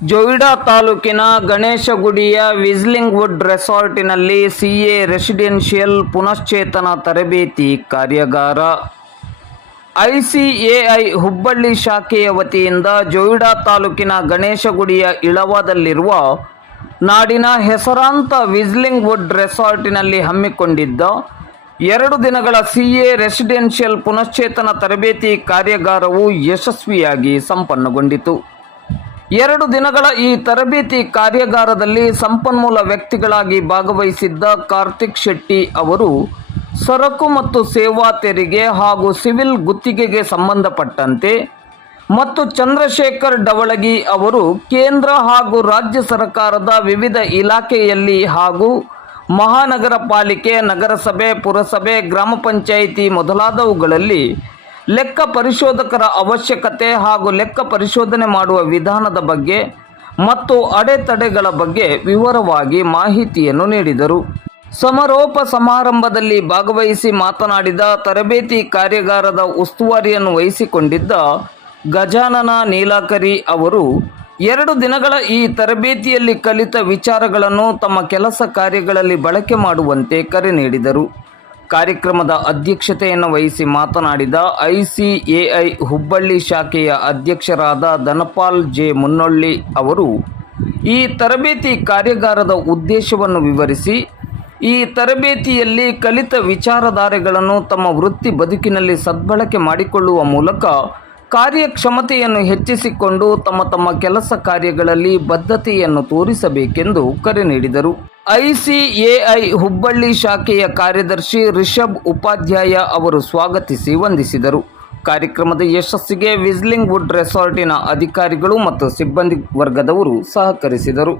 ಜೊಯ್ಡಾ ತಾಲೂಕಿನ ಗಣೇಶಗುಡಿಯ whistling wood ರೆಸಾರ್ಟಿನಲ್ಲಿ CA residential ಪುನಶ್ಚೇತನ ತರಬೇತಿ ಕಾರ್ಯಾಗಾರ. ಐಸಿಎಐ ಹುಬ್ಬಳ್ಳಿ ಶಾಖೆಯ ವತಿಯಿಂದ ಜೊಯ್ಡಾ ತಾಲೂಕಿನ ಗಣೇಶಗುಡಿಯ ಇಳವಾದಲ್ಲಿರುವ ನಾಡಿನ ಹೆಸರಾಂತ ವಿಸ್ಲಿಂಗ್ ವುಡ್ ರೆಸಾರ್ಟಿನಲ್ಲಿ ಹಮ್ಮಿಕೊಂಡಿದ್ದ 2 ದಿನಗಳ ಸಿಎ ರೆಸಿಡೆನ್ಷಿಯಲ್ ಪುನಶ್ಚೇತನ ತರಬೇತಿ ಕಾರ್ಯಾಗಾರವು ಯಶಸ್ವಿಯಾಗಿ ಸಂಪನ್ನಗೊಂಡಿತು. 2 ದಿನಗಳ ಈ ತರಬೇತಿ ಕಾರ್ಯಾಗಾರದಲ್ಲಿ ಸಂಪನ್ಮೂಲ ವ್ಯಕ್ತಿಗಳಾಗಿ ಭಾಗವಹಿಸಿದ್ದ ಕಾರ್ತಿಕ್ ಶೆಟ್ಟಿ ಅವರು ಸರಕು ಮತ್ತು ಸೇವಾ ತೆರಿಗೆ ಹಾಗೂ ಸಿವಿಲ್ ಗುತ್ತಿಗೆಗೆ ಸಂಬಂಧಪಟ್ಟಂತೆ ಮತ್ತು ಚಂದ್ರಶೇಖರ್ ಡವಳಗಿ ಅವರು ಕೇಂದ್ರ ಹಾಗೂ ರಾಜ್ಯ ಸರ್ಕಾರದ ವಿವಿಧ ಇಲಾಖೆಯಲ್ಲಿ ಹಾಗೂ ಮಹಾನಗರ ಪಾಲಿಕೆ, ನಗರಸಭೆ, ಪುರಸಭೆ, ಗ್ರಾಮ ಪಂಚಾಯಿತಿ ಮೊದಲಾದವುಗಳಲ್ಲಿ ಲೆಕ್ಕ ಪರಿಶೋಧಕರ ಅವಶ್ಯಕತೆ ಹಾಗೂ ಲೆಕ್ಕ ಪರಿಶೋಧನೆ ಮಾಡುವ ವಿಧಾನದ ಬಗ್ಗೆ ಮತ್ತು ಅಡೆತಡೆಗಳ ಬಗ್ಗೆ ವಿವರವಾಗಿ ಮಾಹಿತಿಯನ್ನು ನೀಡಿದರು. ಸಮಾರೋಪ ಸಮಾರಂಭದಲ್ಲಿ ಭಾಗವಹಿಸಿ ಮಾತನಾಡಿದ ತರಬೇತಿ ಕಾರ್ಯಾಗಾರದ ಉಸ್ತುವಾರಿಯನ್ನು ವಹಿಸಿಕೊಂಡಿದ್ದ ಗಜಾನನ ನೀಲಾಕರಿ ಅವರು 2 ದಿನಗಳ ಈ ತರಬೇತಿಯಲ್ಲಿ ಕಲಿತ ವಿಚಾರಗಳನ್ನು ತಮ್ಮ ಕೆಲಸ ಕಾರ್ಯಗಳಲ್ಲಿ ಬಳಕೆ ಮಾಡುವಂತೆ ಕರೆ ನೀಡಿದರು. ಕಾರ್ಯಕ್ರಮದ ಅಧ್ಯಕ್ಷತೆಯನ್ನು ವಹಿಸಿ ಮಾತನಾಡಿದ ಐಸಿಎಐ ಹುಬ್ಬಳ್ಳಿ ಶಾಖೆಯ ಅಧ್ಯಕ್ಷರಾದ ಧನಪಾಲ್ ಜೆ ಮುನ್ನೊಳ್ಳಿ ಅವರು ಈ ತರಬೇತಿ ಕಾರ್ಯಾಗಾರದ ಉದ್ದೇಶವನ್ನು ವಿವರಿಸಿ, ಈ ತರಬೇತಿಯಲ್ಲಿ ಕಲಿತ ವಿಚಾರಧಾರೆಗಳನ್ನು ತಮ್ಮ ವೃತ್ತಿ ಬದುಕಿನಲ್ಲಿ ಸದ್ಬಳಕೆ ಮಾಡಿಕೊಳ್ಳುವ ಮೂಲಕ ಕಾರ್ಯಕ್ಷಮತೆಯನ್ನು ಹೆಚ್ಚಿಸಿಕೊಂಡು ತಮ್ಮ ಕೆಲಸ ಕಾರ್ಯಗಳಲ್ಲಿ ಬದ್ಧತೆಯನ್ನು ತೋರಿಸಬೇಕೆಂದು ಕರೆ ನೀಡಿದರು. ಐಸಿಎಐ ಹುಬ್ಬಳ್ಳಿ ಶಾಖೆಯ ಕಾರ್ಯದರ್ಶಿ ರಿಷಬ್ ಉಪಾಧ್ಯಾಯ ಅವರು ಸ್ವಾಗತಿಸಿ ವಂದಿಸಿದರು. ಕಾರ್ಯಕ್ರಮದ ಯಶಸ್ಸಿಗೆ ವಿಸ್ಲಿಂಗ್ ವುಡ್ ರೆಸಾರ್ಟಿನ ಅಧಿಕಾರಿಗಳು ಮತ್ತು ಸಿಬ್ಬಂದಿ ವರ್ಗದವರು ಸಹಕರಿಸಿದರು.